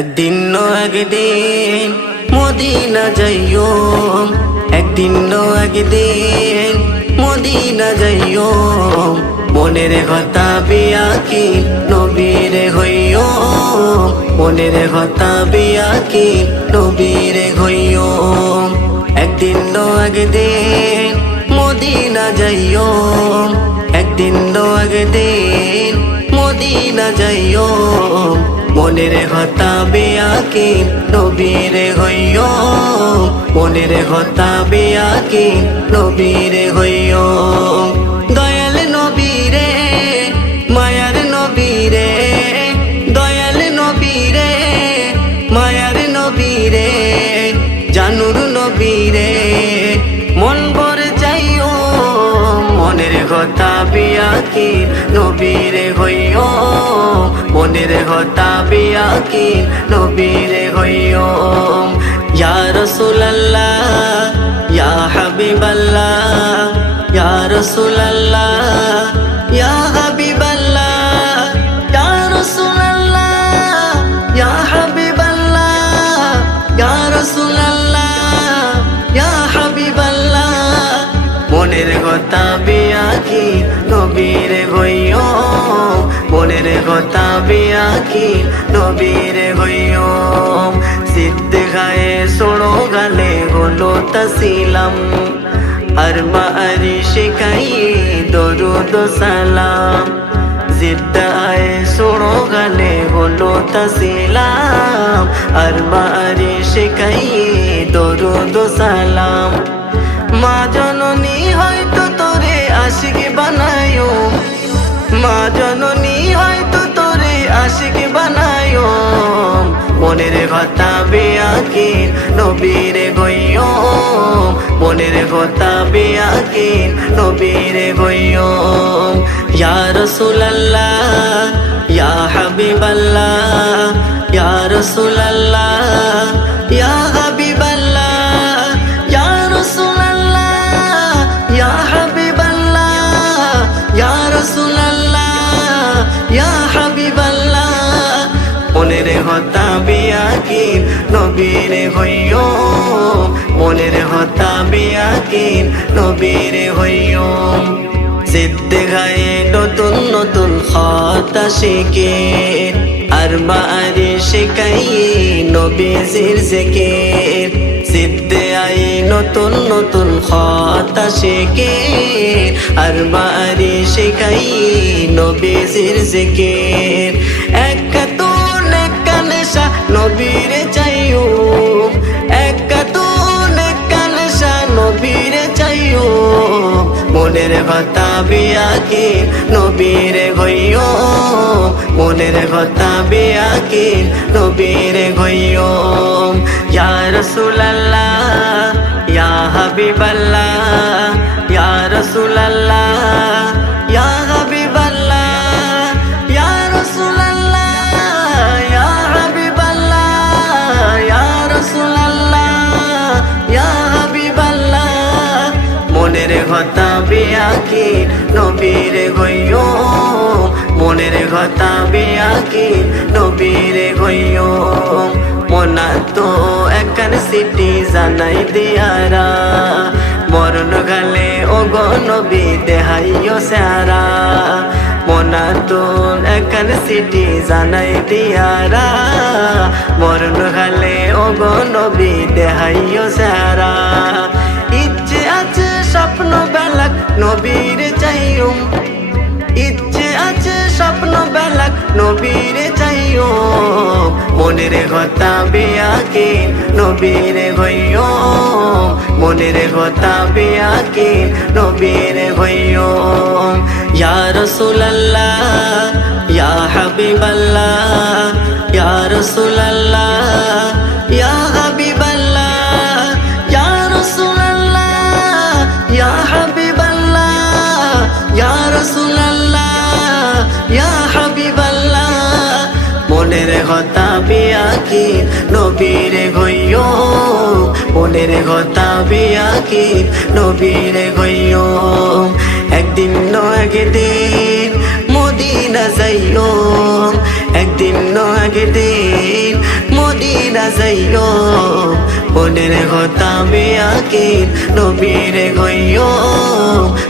একদিন একদিন মদিনা যাইও, একদিন একদিন মদিনা যাইও, মনের কথা বিয়া কি নবীরে হইও, মনের কথা বিয়া কি নবীরে হইও। একদিন একদিন মদিনা যাইও, একদিন একদিন মদিনা যাইও, মনের কথা বিয়া কি নবীরে হইও, মনের কথা বিয়া কি নবীরে হইও। দয়াল নবীরে মায়ার নবীরে, দয়াল নবীরে মায়ার নবীরে, জানুর নবীরে মন ভরে যাইও, মনের কথা বিয়া কি নবীরে হইও, মনের কথা বিয়া কি নবীরে হইও। ইয়া রাসূলুল্লাহ ইয়া হাবিবাল্লাহ, ইয়া রাসূলুল্লাহ ইয়া হাবিবাল্লাহ, ইয়া রাসূলুল্লাহ ইয়া হাবিবাল্লাহ, ইয়া রাসূলুল্লাহ ইয়া হাবিবাল্লাহ, মনের কথা বিয়া কি নবীরে হইও, মনের কথা বিয়া কি নবীরে হইও। সিদ্ধ গায়ে সোড়ো গালে হলো তসিলাম, আর মারি শিখাই দরুদ সালাম, জিদ্দ আয়ে সোড়ো গালে হলো তসিলাম, আর মারি শিখাই দরুদ সালাম। মা জননী হয়তো তোরে আশিক বানায়ো, মা জননী হয়তো তোরে আশিক বানায়ো, মনের কথা বিয়া কি নবীরে হইও, মনের কথা বিয়া কি নবীরে হইও। ইয়া রাসূলুল্লাহ ইয়া হাবিবাল্লাহ, ইয়া রাসূলুল্লাহ ইয়া হাবিবাল্লাহ, ইয়া রাসূলুল্লাহ ইয়া হাবিবাল্লাহ, ইয়া রাসূলুল্লাহ ইয়া হাবিবাল্লাহ, মনের কথা বিয়া কি নবীরে হইও, মনের কথা বিয়া কি নবীরে হইও। সিদ্ধ গায়ে নতুন নতুন কথা শিখে, আর মারি শিখাই নবীজির জিকির, সিদ্ধ আই নতুন নতুন কথা শিখে, আর মারি শিখাই নবীজির জিকির। একাতুন একানেশা নবীরে চাইও, একাতুন একানেশা নবীরে চাইও, মনের কথা বিয়া কি নবীরে হইও, মনের কথা বিয়া কি নবীরে হইও। ইয়া রাসূলুল্লাহ ইয়া হাবিবাল্লাহ, ইয়া রাসূলুল্লাহ ইয়া হাবিবাল্লাহ, ইয়া রাসূলুল্লাহ ইয়া হাবিবাল্লাহ, ইয়া রাসূলুল্লাহ ইয়া হাবিবাল্লাহ, মনের কথা বিয়া কি নবীরে হইও, মনের কথা বিয়া কি নবীরে হইও। মনা তো একান সিটি জানাই দিয়ারা, মরণ গালে ও গো নবী দেহাইও সারা, মনা তো একান সিটি জানাই দিয়ারা, মরণ গালে ও গো নবী দেহাইও সারা। ইচ্ছে আছে স্বপ্ন বেলাক নবীরে চাইও, ইচ্ছে আছে স্বপ্ন বেলাক নবীরে চাইও, মনের কথা বিয়া কি নবীরে হইও, মনের কথা বিয়া কি নবীরে হইও। ইয়া রাসূলুল্লাহ ইয়া হাবিবাল্লাহ, ইয়া রাসূলুল্লাহ ইয়া হাবিবাল্লাহ, ইয়া রাসূলুল্লাহ ইয়া হাবিবাল্লাহ, ইয়া রাসূলুল্লাহ ইয়া হাবিবাল্লাহ, মনের কথা বিয়া কি নবীরে হইও, মনের কথা বিয়া কি নবীরে হইও। একদিন একদিন মদিনা যাইও, একদিন একদিন ভুইলা যাইও মনের কথা বিয়াকিন নবীরে গইও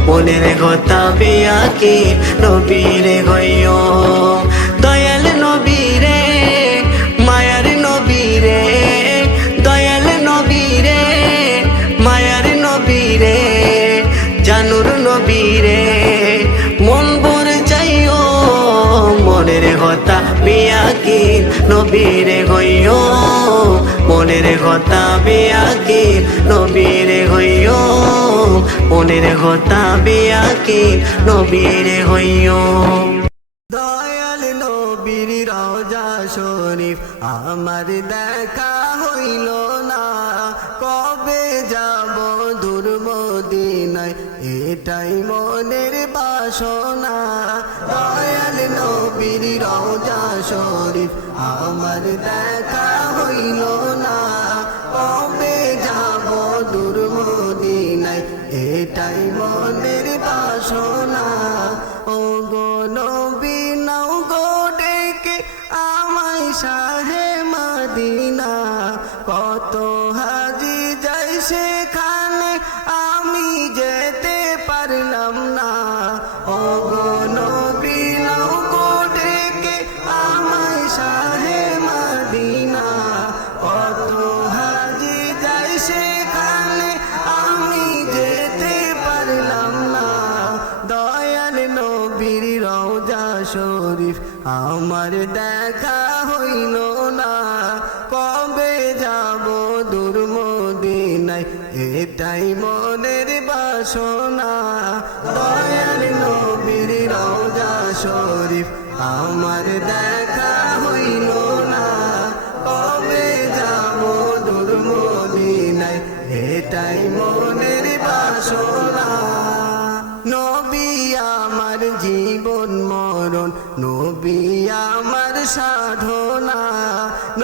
মনের কথা বিয়াকিন নবীরে গইও দয়াল নবীরে মায়ার নবীরে দয়াল নবীরে মায়ার নবীরে জানুর নবীরে মন ভরে চাইও মনের কথা বিয়াকিন নবীরে গইও মনের কথা বিয়াকিন নবীরে গইও মনের কথা বিয়াকিন নবীরে গইও দয়াল নবীর রওজা শরীফ আমার দেখা হইল না কবে যাব দূর মদিনায় এটাই মনের বাসনা দয়াল নবীর রওজা শরীফ আমার দেখা হইল না কবে যাব দূর মদিনায় এটাই মনের বাসনা ও গো নবী নাও গো ডেকে আমায় শাহে মদিনা কত হাজি যাই সেখানে আমি যেতে পারলাম না ও গো নবী নাও গো ডেকে আমায় শাহে মদিনা কত হাজি যাই সেখানে আমি যেতে পারলাম না দয়াল নবীর রওজা শরীফ আমার দেখা হইল না কবে যাব দূর মদিনায় এটাই মনের বাসনা দয়াল নবীর রওজা শরীফ আমার দেখা হইল না কবে যাব দূর মদিনায় এটাই মনের বাসনা নবী আমার জীবন মরণ নবী আমার সাধনা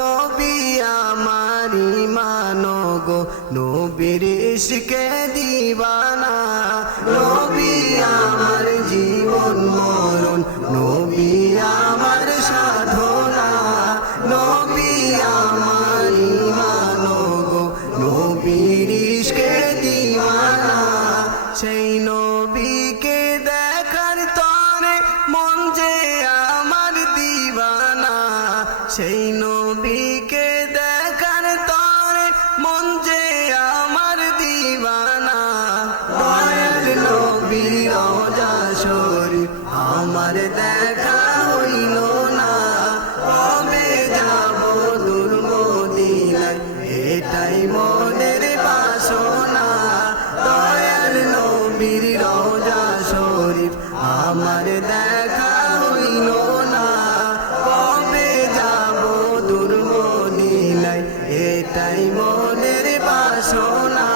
নবী আমার ঈমান গো নবীর ইশকে দিবানা নবী আমার জীবন মরণ নবী আমার সাধনা নবী আমার ঈমান গো নবীর ইশকে দিবানা সেই নবীকে দেখার তরে মন যে আমার দিবানা সেই নবীকে দেখার তরে মন যে আমার দিবানা দয়াল নবীর রওজা শরীফ আমার দেখা হইল না কবে যাব দূর মদিনায় এটাই মনের বাসনা দয়াল নবীর রওজা শরীফ আমার দেখা হইল না কবে যাব দূর মদিনায় এটাই মনের বাসনা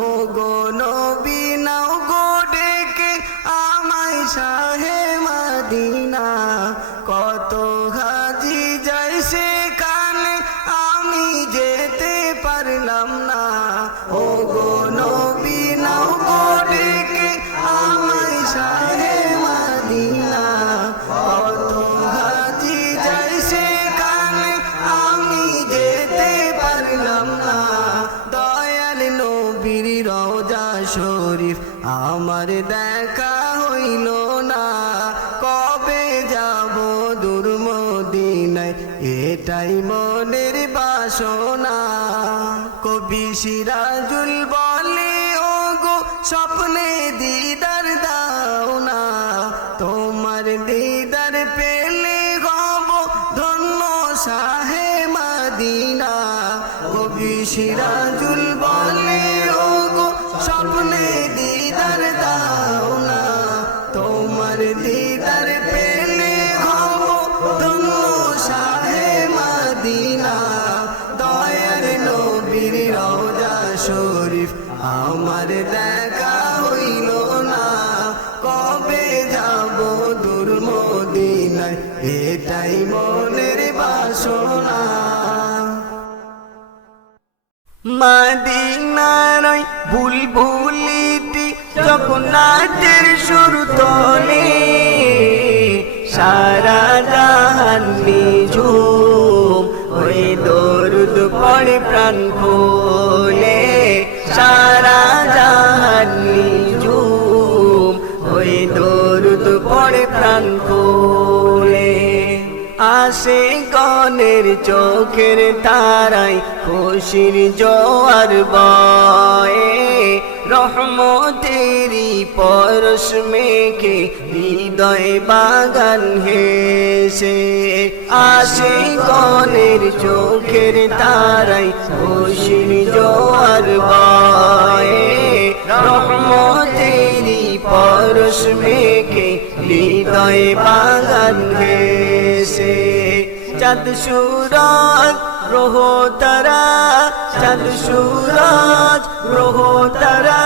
ও গো নবী নাও গো ডেকে আমায় শাহে মদিনা কত হাজি যাই সেখানে আমি যেতে পারলাম না ও গো নবী নাও গো ডেকে আমায় শাহে মদিনা কত হাজি যাই সেখানে আমি যেতে পারলাম না দয়াল নবীর রওজা শরীফ আমার দেখা হইল না কবে যাব দূর মদিনায় এটাই মনের বাসনা কবি সিরাজুল বলে ও গো স্বপ্নে দিদার দাও না তোমার দিদার পেলে হব ধন্য শাহে মদিনা কবি সিরাজুল বলে ও গো স্বপ্নে দিদার দাও না তোমার দিদার পেলে হব ধন্য শাহে মদিনা দয়াল নবীর রওজা শরীফ আমার দেখা হইল না কবে যাব দূর মদিনায় এটাই মনের বাসনা মদিনার বুলবুলিটি যখন নাচের সুর তোলে সারা জাহান নিঝুম ওই দরুদ পড়ে প্রাণ খোলে সারা জাহান নিঝুম ওই দরুদ পড়ে প্রাণ খোলে আসে গণের চোখের তারাই খুশির জোয়ার বয়ে রহমতেরি পরশ মেখে হৃদয় বাগান হেসে আসে গণের চোখের তারাই খুশির জোয়ার বয়ে রহমতেরি পরশ মেখে হৃদয় বাগান হেসে চাঁদ সূরজ গ্রহ তারা চাঁদ সূরজ গ্রহ তারা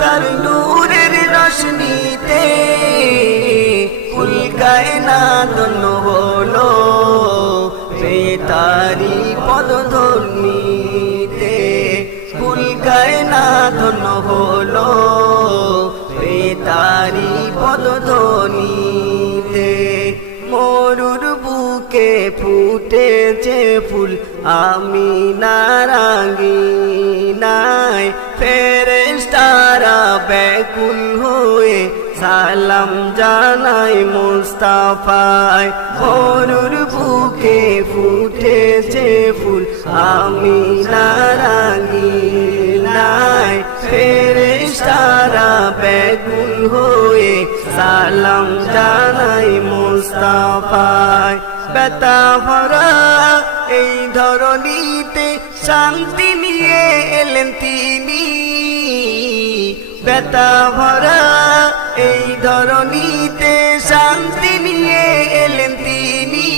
তার নূরের রশ্মিতে কুল কায়নাত হলো তারি পদধ্বনিতে কুল কায়নাত হলো তারি পদধ্বনিতে মরুর বুকে ফুটেছে ফুল আমি নারাঙ্গিনায় ফেরেশতারা ব্যাকুল হয়ে সালাম জানাই মুস্তাফায় মরুর বুকে ফুটেছে ফুল আমি নারাঙ্গিনায় ফেরেশতারা ব্যাকুল হয়ে সালাম জানাই মুস্তাফায় ব্যথা ভরা এই ধরণীতে শান্তি নিয়ে এলেন তিনি ব্যথা ভরা এই ধরণীতে শান্তি নিয়ে এলেন তিনি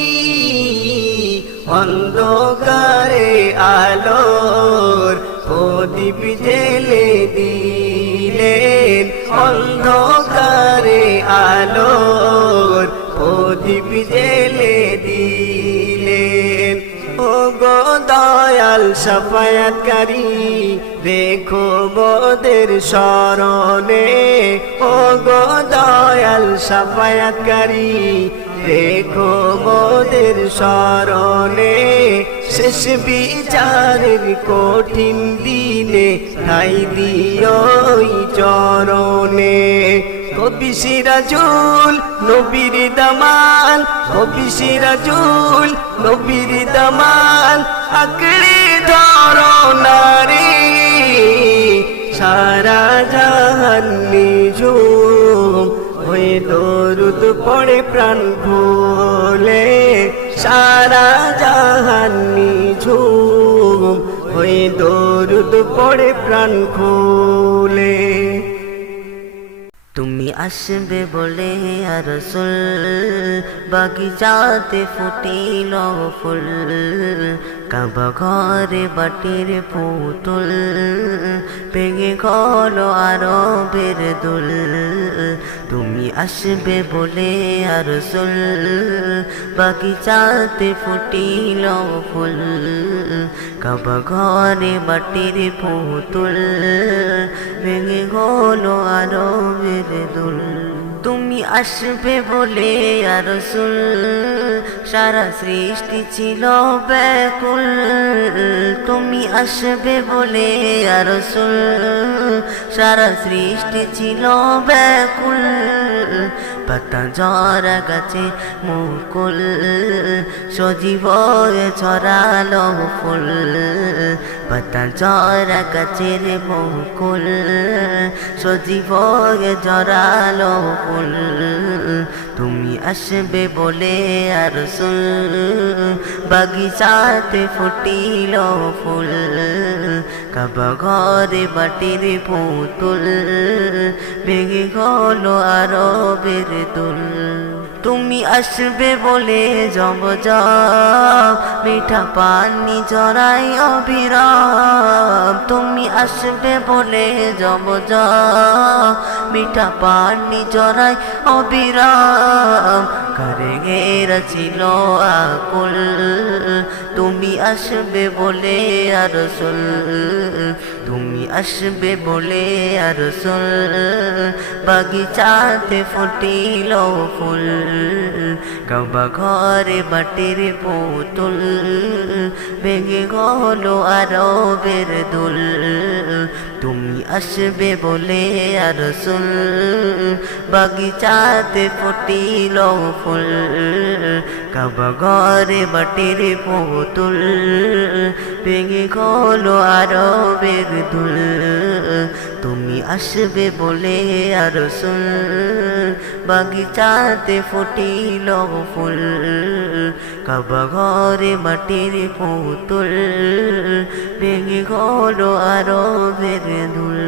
অন্ধকারে আলোর প্রদীপ জেলে দিলেন অন্ধকারে আলোর প্রদীপ জেলে দিলেন ও গো দয়াল শাফায়াতকারী রেখো মোদের স্মরণে ও গো দয়াল শাফায়াতকারী রেখো মোদের স্মরণে শেষ বিচারের কঠিন দিনে ঠাই দিও চরণে কবি সিরাজুল নবীর দামান কবি সিরাজুল নবীর দামান আঁকড়ে ধরো নারী সারা জাহান নিঝুম হয়ে দরুদ পড়ে প্রাণ খোলে সারা জাহান নিঝুম হয়ে দরুদ পড়ে প্রাণ খোলে তুমি আসবে বলে আর রাসূল বাগিচাতে ফুটিল ফুল কাবা ঘরে বাটির পুতুল ভেঙে গেল আরবের দুল তুমি আসবে বলে আর রাসূল বাগিচাতে ফুটিল ফুল কাবা ঘরে বাটির পুতুল ভেঙে গেল আরবের দুল তুমি আসবে বলে আর রাসূল সারা সৃষ্টি ছিল ব্যাকুল তুমি আসবে বলে আর রাসূল সারা সৃষ্টি ছিল ব্যাকুল পাতা ঝরা গাছে মুকুল সজীব ছড়ালো ফুল পাতা ঝরা গাছের মুকুল সজীব জড়ালো ফুল তুমি আসবে বলে আর রাসূল বাগিচাতে ফুটিল ফুল কাবা ঘরে বাটির পুতুল ভেঙে গেল আরবের দুল তুমি আসবে বলে জব মিঠা পানি জড়াই অবিরাম তুমি আসবে বলে জব মিঠা পানি জড়াই অবিরাম করে ঘেরা ছিল আকুল তুমি আসবে বলে আর রাসূল তুমি আসবে বলে আর রাসূল বাগিচাতে ফুটিল ফুল কাবা ঘরে বাটির পুতুল ভেঙে গেলো আরবের দুল তুমি আসবে বলে আর রাসূল বাগিচাতে ফুটিল ফুল কাবা ঘরে মাটির পুতুল ভেঙে গেলো আরবের দুল তুমি আসবে বলে আর রাসূল বাগিচাতে ফুটিল ফুল কাবা ঘরে মাটির পুতুল ভেঙে গেলো আরবের দুল